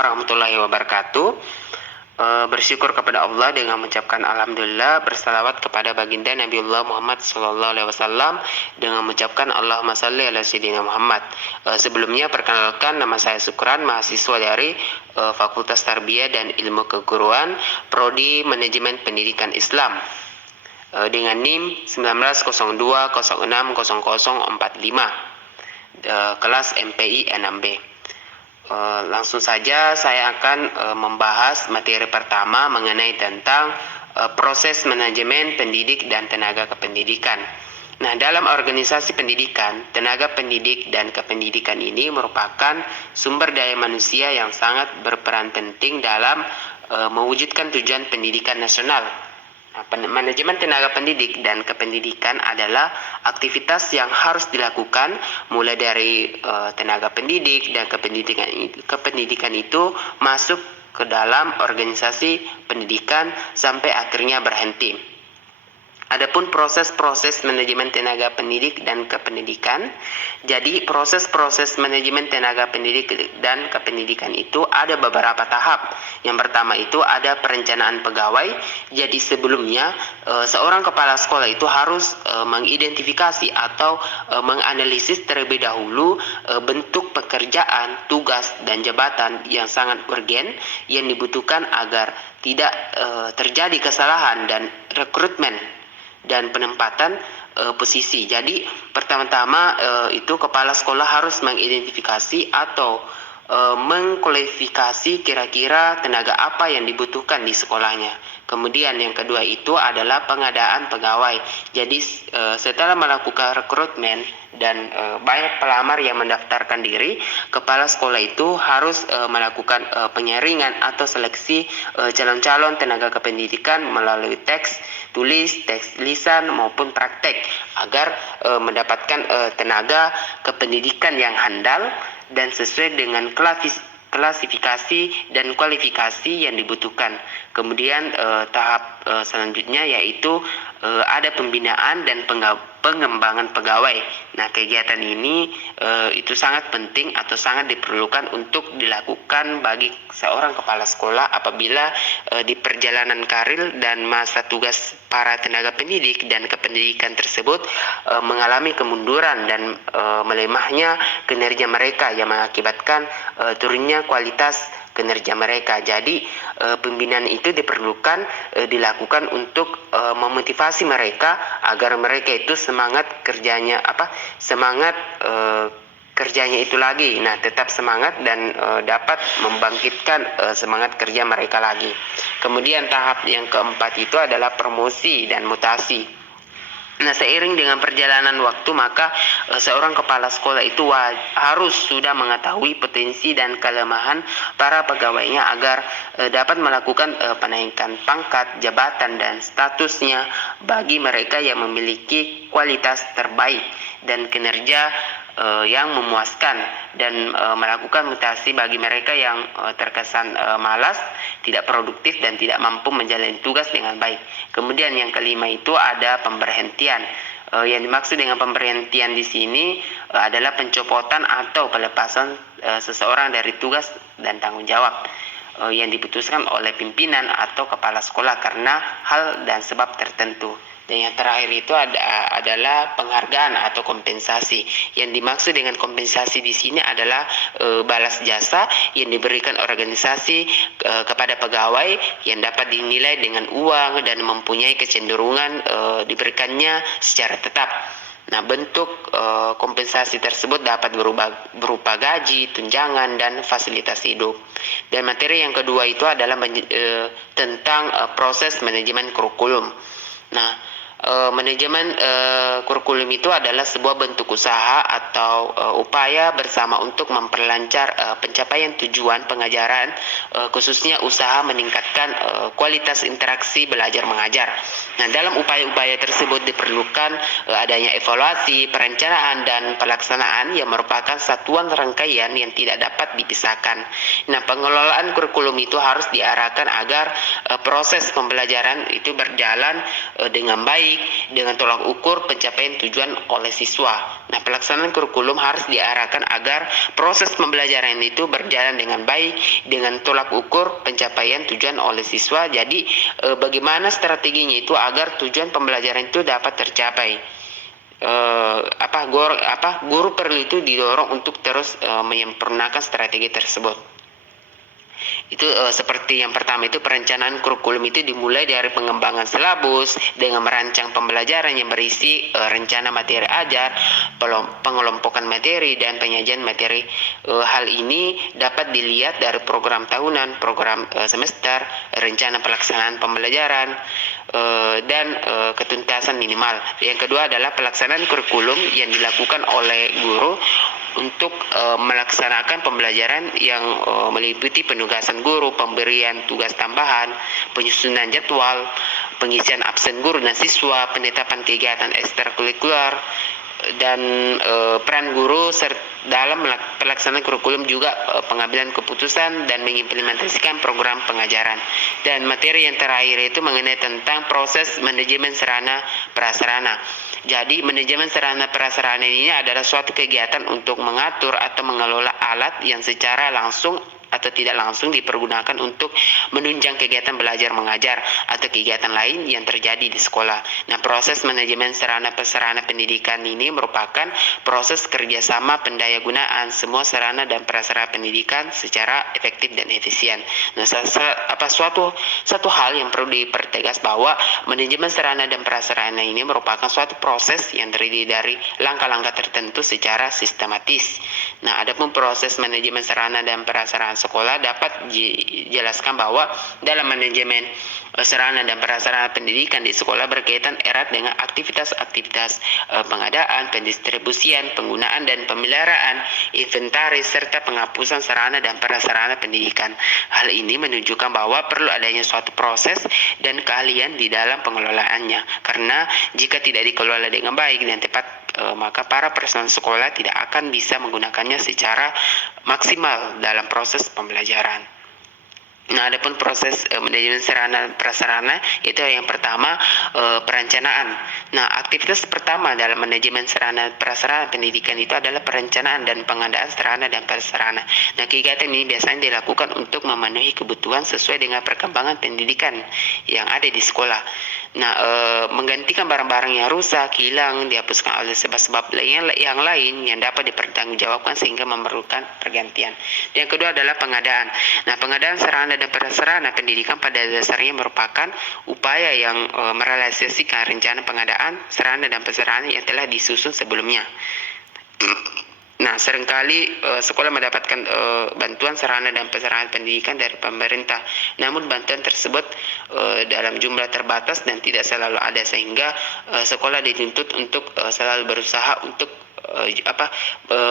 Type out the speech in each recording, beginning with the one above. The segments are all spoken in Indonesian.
warahmatullahi wabarakatuh. Bersyukur kepada Allah dengan mengucapkan alhamdulillah, bersalawat kepada baginda Nabiullah Muhammad sallallahu alaihi wasallam dengan mengucapkan Allahumma shalli ala sayyidina Muhammad. Sebelumnya perkenalkan, nama saya Sukran, mahasiswa dari Fakultas Tarbiyah dan Ilmu Keguruan, Prodi Manajemen Pendidikan Islam, dengan NIM 1902060045, kelas MPI 6B. Langsung saja saya akan membahas materi pertama mengenai tentang proses manajemen pendidik dan tenaga kependidikan. Nah, dalam organisasi pendidikan, tenaga pendidik dan kependidikan ini merupakan sumber daya manusia yang sangat berperan penting dalam mewujudkan tujuan pendidikan nasional. Nah, manajemen tenaga pendidik dan kependidikan adalah aktivitas yang harus dilakukan mulai dari tenaga pendidik dan kependidikan itu masuk ke dalam organisasi pendidikan sampai akhirnya berhenti. Adapun proses-proses manajemen tenaga pendidik dan kependidikan, jadi proses-proses manajemen tenaga pendidik dan kependidikan itu ada beberapa tahap. Yang pertama itu ada perencanaan pegawai. Jadi sebelumnya seorang kepala sekolah itu harus mengidentifikasi atau menganalisis terlebih dahulu bentuk pekerjaan, tugas, dan jabatan yang sangat urgen yang dibutuhkan agar tidak terjadi kesalahan dan rekrutmen dan penempatan posisi. Jadi pertama-tama itu kepala sekolah harus mengidentifikasi atau mengkualifikasi kira-kira tenaga apa yang dibutuhkan di sekolahnya. Kemudian yang kedua itu adalah pengadaan pegawai. Jadi setelah melakukan rekrutmen dan banyak pelamar yang mendaftarkan diri, kepala sekolah itu harus melakukan penyaringan atau seleksi calon-calon tenaga kependidikan melalui teks tulis, teks lisan maupun praktek agar mendapatkan tenaga kependidikan yang handal dan sesuai dengan klasifikasi dan kualifikasi yang dibutuhkan. Kemudian tahap selanjutnya yaitu ada pembinaan dan pengembangan pegawai. Nah, kegiatan ini itu sangat penting atau sangat diperlukan untuk dilakukan bagi seorang kepala sekolah apabila di perjalanan karir dan masa tugas para tenaga pendidik dan kependidikan tersebut mengalami kemunduran dan melemahnya kinerja mereka yang mengakibatkan turunnya kualitas kinerja mereka. Jadi pembinaan itu diperlukan dilakukan untuk memotivasi mereka agar mereka itu semangat kerjanya itu lagi. Nah, tetap semangat dan dapat membangkitkan semangat kerja mereka lagi. Kemudian tahap yang keempat itu adalah promosi dan mutasi. Nah, seiring dengan perjalanan waktu, maka seorang kepala sekolah itu harus sudah mengetahui potensi dan kelemahan para pegawainya agar dapat melakukan penaikan pangkat, jabatan, dan statusnya bagi mereka yang memiliki kualitas terbaik dan kinerja yang memuaskan, dan melakukan mutasi bagi mereka yang terkesan malas, tidak produktif, dan tidak mampu menjalani tugas dengan baik. Kemudian yang kelima itu ada pemberhentian. Yang dimaksud dengan pemberhentian di sini adalah pencopotan atau pelepasan seseorang dari tugas dan tanggung jawab yang diputuskan oleh pimpinan atau kepala sekolah karena hal dan sebab tertentu. Dan yang terakhir itu adalah penghargaan atau kompensasi. Yang dimaksud dengan kompensasi di sini adalah balas jasa yang diberikan organisasi kepada pegawai yang dapat dinilai dengan uang dan mempunyai kecenderungan diberikannya secara tetap. Nah, bentuk kompensasi tersebut dapat berupa gaji, tunjangan, dan fasilitas hidup. Dan materi yang kedua itu adalah tentang proses manajemen kurikulum. Nah, manajemen kurikulum itu adalah sebuah bentuk usaha atau upaya bersama untuk memperlancar pencapaian tujuan pengajaran, khususnya usaha meningkatkan kualitas interaksi belajar mengajar. Nah, dalam upaya-upaya tersebut diperlukan adanya evaluasi, perencanaan, dan pelaksanaan yang merupakan satuan rangkaian yang tidak dapat dipisahkan. Nah, pengelolaan kurikulum itu harus diarahkan agar proses pembelajaran itu berjalan dengan baik, baik dengan tolak ukur pencapaian tujuan oleh siswa. Nah, pelaksanaan kurikulum harus diarahkan agar proses pembelajaran itu berjalan dengan baik dengan tolak ukur pencapaian tujuan oleh siswa. Jadi bagaimana strateginya itu agar tujuan pembelajaran itu dapat tercapai. Guru perlu itu didorong untuk terus menyempurnakan strategi tersebut. Itu seperti yang pertama itu perencanaan kurikulum itu dimulai dari pengembangan silabus dengan merancang pembelajaran yang berisi rencana materi ajar, pengelompokan materi dan penyajian materi. Hal ini dapat dilihat dari program tahunan, program semester, rencana pelaksanaan pembelajaran dan ketuntasan minimal. Yang kedua adalah pelaksanaan kurikulum yang dilakukan oleh guru untuk melaksanakan pembelajaran yang meliputi penugasan guru, pemberian tugas tambahan, penyusunan jadwal, pengisian absen guru dan siswa, penetapan kegiatan ekstrakurikuler, dan peran guru dalam pelaksanaan kurikulum juga pengambilan keputusan dan mengimplementasikan program pengajaran. Dan materi yang terakhir itu mengenai tentang proses manajemen sarana prasarana. Jadi manajemen sarana prasarana ini adalah suatu kegiatan untuk mengatur atau mengelola alat yang secara langsung atau tidak langsung dipergunakan untuk menunjang kegiatan belajar mengajar atau kegiatan lain yang terjadi di sekolah. Nah, proses manajemen sarana prasarana pendidikan ini merupakan proses kerjasama pendayagunaan semua sarana dan prasarana pendidikan secara efektif dan efisien. Nah, satu hal yang perlu dipertegas bahwa manajemen sarana dan prasarana ini merupakan suatu proses yang terdiri dari langkah-langkah tertentu secara sistematis. Nah, adapun proses manajemen sarana dan prasarana sekolah dapat dijelaskan bahwa dalam manajemen sarana dan prasarana pendidikan di sekolah berkaitan erat dengan aktivitas-aktivitas pengadaan, pendistribusian, penggunaan dan pemeliharaan, inventaris serta penghapusan sarana dan prasarana pendidikan. Hal ini menunjukkan bahwa perlu adanya suatu proses dan keahlian di dalam pengelolaannya, karena jika tidak dikelola dengan baik dan tepat maka para personel sekolah tidak akan bisa menggunakannya secara maksimal dalam proses pembelajaran. Nah, adapun proses manajemen sarana prasarana itu yang pertama perencanaan. Nah, aktivitas pertama dalam manajemen sarana prasarana pendidikan itu adalah perencanaan dan pengadaan sarana dan prasarana. Nah, kegiatan ini biasanya dilakukan untuk memenuhi kebutuhan sesuai dengan perkembangan pendidikan yang ada di sekolah. Nah, menggantikan barang-barang yang rusak, hilang, dihapuskan oleh sebab-sebab yang lain yang dapat dipertanggungjawabkan sehingga memerlukan pergantian. Yang kedua adalah pengadaan. Nah, pengadaan sarana dan prasarana pendidikan pada dasarnya merupakan upaya yang merealisasikan rencana pengadaan sarana dan prasarana yang telah disusun sebelumnya. Nah, seringkali sekolah mendapatkan bantuan sarana dan prasarana pendidikan dari pemerintah. Namun bantuan tersebut dalam jumlah terbatas dan tidak selalu ada, sehingga sekolah dituntut untuk selalu berusaha untuk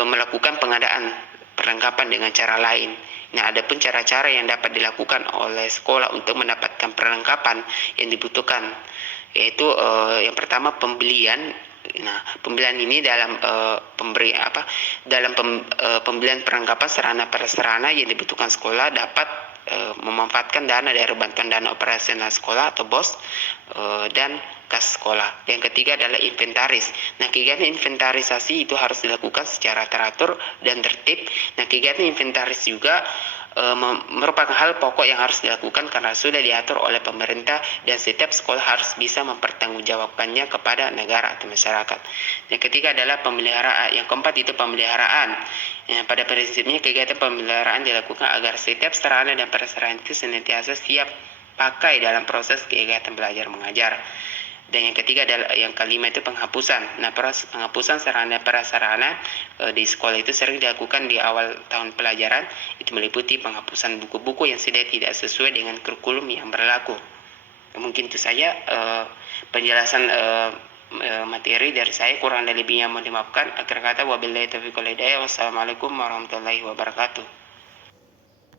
melakukan pengadaan perlengkapan dengan cara lain. Nah, ada pun cara-cara yang dapat dilakukan oleh sekolah untuk mendapatkan perlengkapan yang dibutuhkan, yaitu yang pertama pembelian. Nah, pembelian ini dalam pembelian perlengkapan sarana prasarana yang dibutuhkan sekolah dapat memanfaatkan dana dari bantuan dana operasional sekolah atau BOS dan kas sekolah. Yang ketiga adalah inventaris. Nah, kegiatan inventarisasi itu harus dilakukan secara teratur dan tertib. Nah, kegiatan inventaris juga merupakan hal pokok yang harus dilakukan karena sudah diatur oleh pemerintah dan setiap sekolah harus bisa mempertanggungjawabkannya kepada negara atau masyarakat. Yang ketiga adalah pemeliharaan. Yang keempat itu pemeliharaan. Pada prinsipnya kegiatan pemeliharaan dilakukan agar setiap sarana dan prasarana itu senantiasa siap pakai dalam proses kegiatan belajar mengajar. Dan yang ketiga adalah yang kelima itu penghapusan. Nah, proses penghapusan sarana prasarana di sekolah itu sering dilakukan di awal tahun pelajaran. Itu meliputi penghapusan buku-buku yang sudah tidak sesuai dengan kurikulum yang berlaku. Mungkin itu saja penjelasan materi dari saya, kurang dan lebihnya mohon dimaafkan. Akhir kata wabillahi taufiq wal hidayah. Wassalamualaikum warahmatullahi wabarakatuh.